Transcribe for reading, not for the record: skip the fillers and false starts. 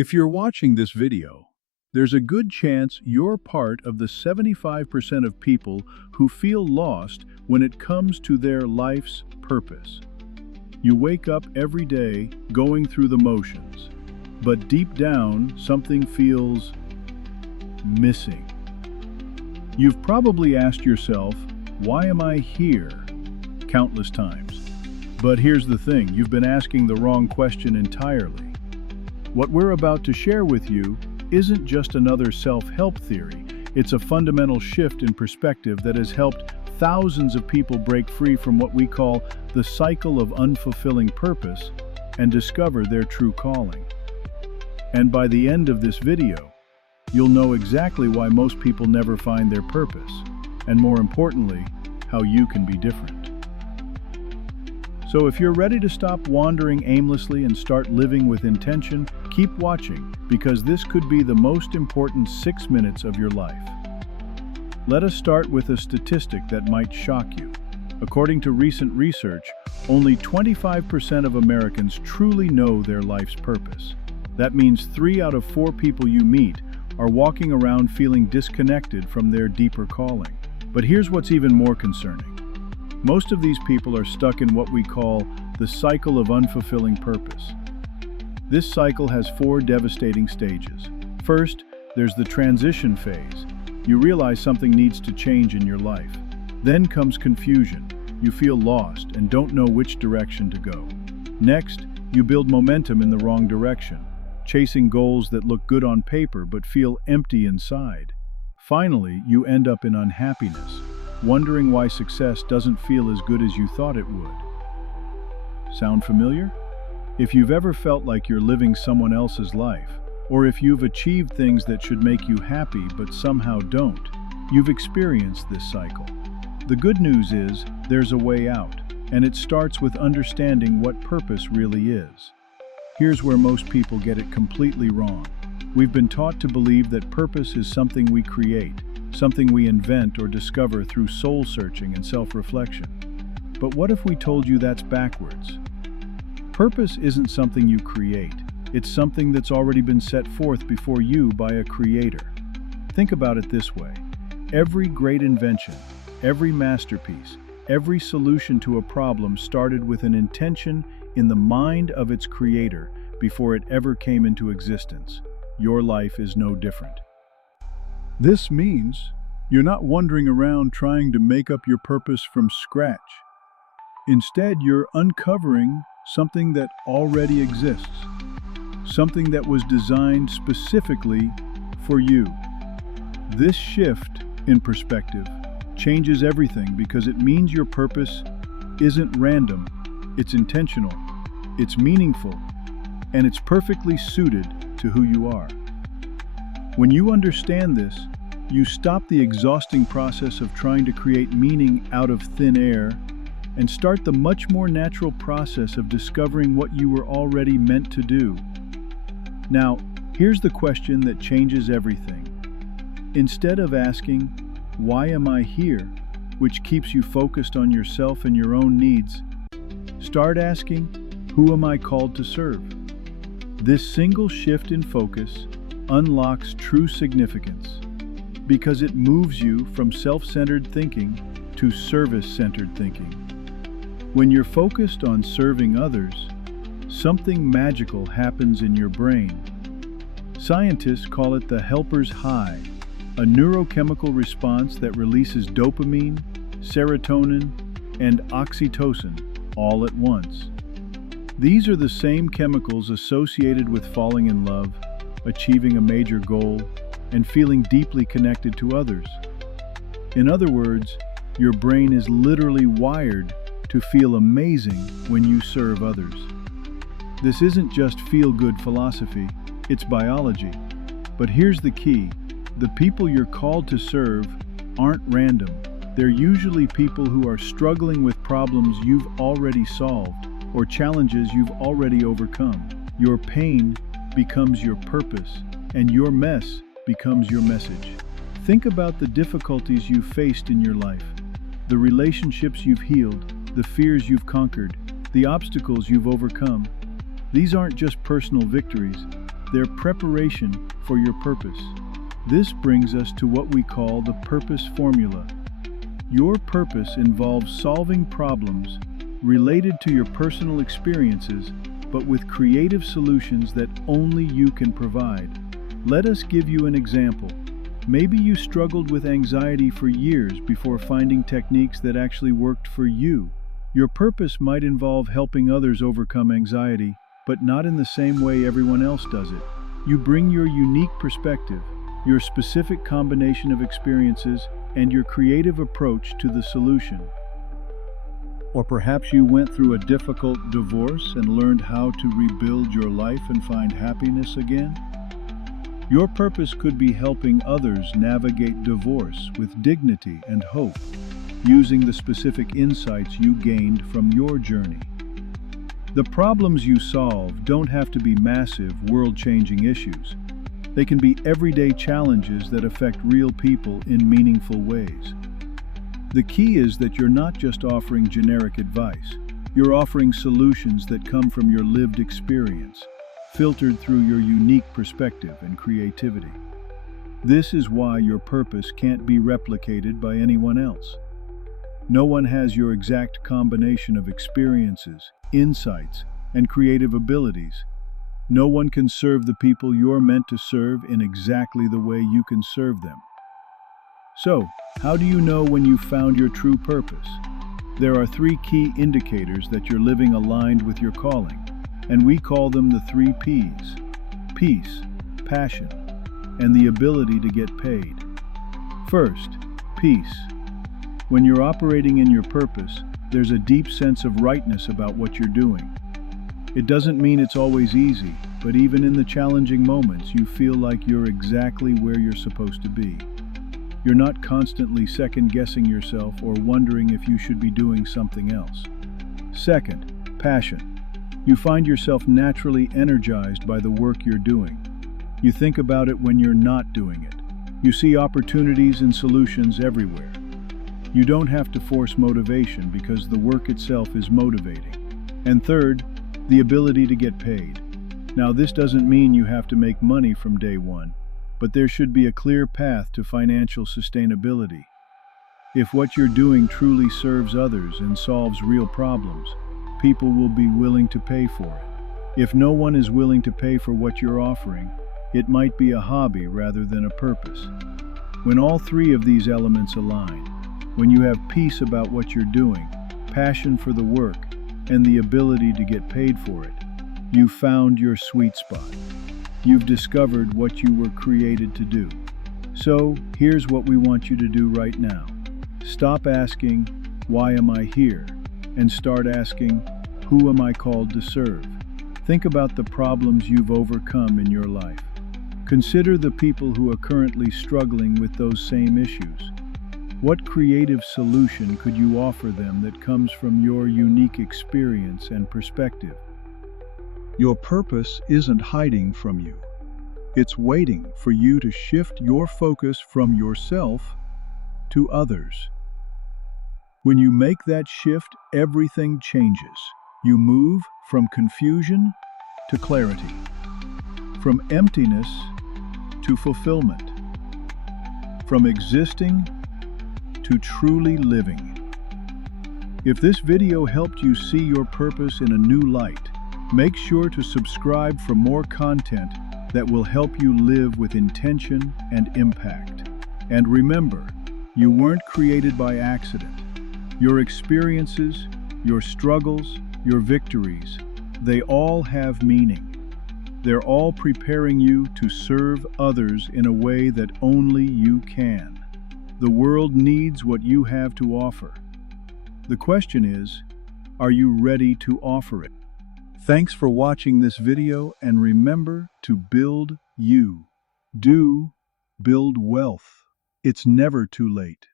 If you're watching this video, there's a good chance you're part of the 75% of people who feel lost when it comes to their life's purpose. You wake up every day going through the motions, but deep down something feels missing. You've probably asked yourself, "Why am I here?" countless times. But here's the thing, you've been asking the wrong question entirely. What we're about to share with you isn't just another self-help theory. It's a fundamental shift in perspective that has helped thousands of people break free from what we call the cycle of unfulfilling purpose and discover their true calling. And by the end of this video, you'll know exactly why most people never find their purpose, and more importantly, how you can be different. So if you're ready to stop wandering aimlessly and start living with intention, keep watching, because this could be the most important 6 minutes of your life. Let us start with a statistic that might shock you. According to recent research, only 25% of Americans truly know their life's purpose. That means 3 out of 4 people you meet are walking around feeling disconnected from their deeper calling. But here's what's even more concerning. Most of these people are stuck in what we call the cycle of unfulfilling purpose. This cycle has 4 devastating stages. First, there's the transition phase. You realize something needs to change in your life. Then comes confusion. You feel lost and don't know which direction to go. Next, you build momentum in the wrong direction, chasing goals that look good on paper but feel empty inside. Finally, you end up in unhappiness, wondering why success doesn't feel as good as you thought it would. Sound familiar? If you've ever felt like you're living someone else's life, or if you've achieved things that should make you happy but somehow don't, you've experienced this cycle. The good news is, there's a way out, and it starts with understanding what purpose really is. Here's where most people get it completely wrong. We've been taught to believe that purpose is something we create, something we invent or discover through soul-searching and self-reflection. But what if we told you that's backwards? Purpose isn't something you create. It's something that's already been set forth before you by a creator. Think about it this way. Every great invention, every masterpiece, every solution to a problem started with an intention in the mind of its creator before it ever came into existence. Your life is no different. This means you're not wandering around trying to make up your purpose from scratch. Instead, you're uncovering something that already exists, something that was designed specifically for you. This shift in perspective changes everything because it means your purpose isn't random, it's intentional, it's meaningful, and it's perfectly suited to who you are. When you understand this, you stop the exhausting process of trying to create meaning out of thin air and start the much more natural process of discovering what you were already meant to do. Now, here's the question that changes everything. Instead of asking, "Why am I here?" which keeps you focused on yourself and your own needs, start asking, "Who am I called to serve?" This single shift in focus unlocks true significance because it moves you from self-centered thinking to service-centered thinking. When you're focused on serving others, something magical happens in your brain. Scientists call it the helper's high, a neurochemical response that releases dopamine, serotonin, and oxytocin all at once. These are the same chemicals associated with falling in love, achieving a major goal, and feeling deeply connected to others. In other words, your brain is literally wired to feel amazing when you serve others. This isn't just feel-good philosophy, it's biology. But here's the key. The people you're called to serve aren't random. They're usually people who are struggling with problems you've already solved or challenges you've already overcome. Your pain becomes your purpose, and your mess becomes your message. Think about the difficulties you've faced in your life, the relationships you've healed, the fears you've conquered, the obstacles you've overcome. These aren't just personal victories, They're preparation for your purpose. This brings us to what we call the purpose formula. Your purpose involves solving problems related to your personal experiences, but with creative solutions that only you can provide. Let us give you an example. Maybe you struggled with anxiety for years before finding techniques that actually worked for you. Your purpose might involve helping others overcome anxiety, but not in the same way everyone else does it. You bring your unique perspective, your specific combination of experiences, and your creative approach to the solution. Or perhaps you went through a difficult divorce and learned how to rebuild your life and find happiness again. Your purpose could be helping others navigate divorce with dignity and hope, using the specific insights you gained from your journey. The problems you solve don't have to be massive, world-changing issues. They can be everyday challenges that affect real people in meaningful ways. The key is that you're not just offering generic advice. You're offering solutions that come from your lived experience, filtered through your unique perspective and creativity. This is why your purpose can't be replicated by anyone else. No one has your exact combination of experiences, insights, and creative abilities. No one can serve the people you're meant to serve in exactly the way you can serve them. So, how do you know when you've found your true purpose? There are 3 key indicators that you're living aligned with your calling, and we call them the 3 P's: peace, passion, and the ability to get paid. First, peace. When you're operating in your purpose, there's a deep sense of rightness about what you're doing. It doesn't mean it's always easy, but even in the challenging moments, you feel like you're exactly where you're supposed to be. You're not constantly second-guessing yourself or wondering if you should be doing something else. Second, passion. You find yourself naturally energized by the work you're doing. You think about it when you're not doing it. You see opportunities and solutions everywhere. You don't have to force motivation because the work itself is motivating. And third, the ability to get paid. Now, this doesn't mean you have to make money from day one, but there should be a clear path to financial sustainability. If what you're doing truly serves others and solves real problems, people will be willing to pay for it. If no one is willing to pay for what you're offering, it might be a hobby rather than a purpose. When all 3 of these elements align, when you have peace about what you're doing, passion for the work, and the ability to get paid for it, you've found your sweet spot. You've discovered what you were created to do. So, here's what we want you to do right now. Stop asking, "Why am I here?" and start asking, "Who am I called to serve?" Think about the problems you've overcome in your life. Consider the people who are currently struggling with those same issues. What creative solution could you offer them that comes from your unique experience and perspective? Your purpose isn't hiding from you. It's waiting for you to shift your focus from yourself to others. When you make that shift, everything changes. You move from confusion to clarity, from emptiness to fulfillment, from existing to truly living. If this video helped you see your purpose in a new light, make sure to subscribe for more content that will help you live with intention and impact. And remember, you weren't created by accident. Your experiences, your struggles, your victories, they all have meaning. They're all preparing you to serve others in a way that only you can. The world needs what you have to offer. The question is, are you ready to offer it? Thanks for watching this video, and remember to build you. Build wealth. It's never too late.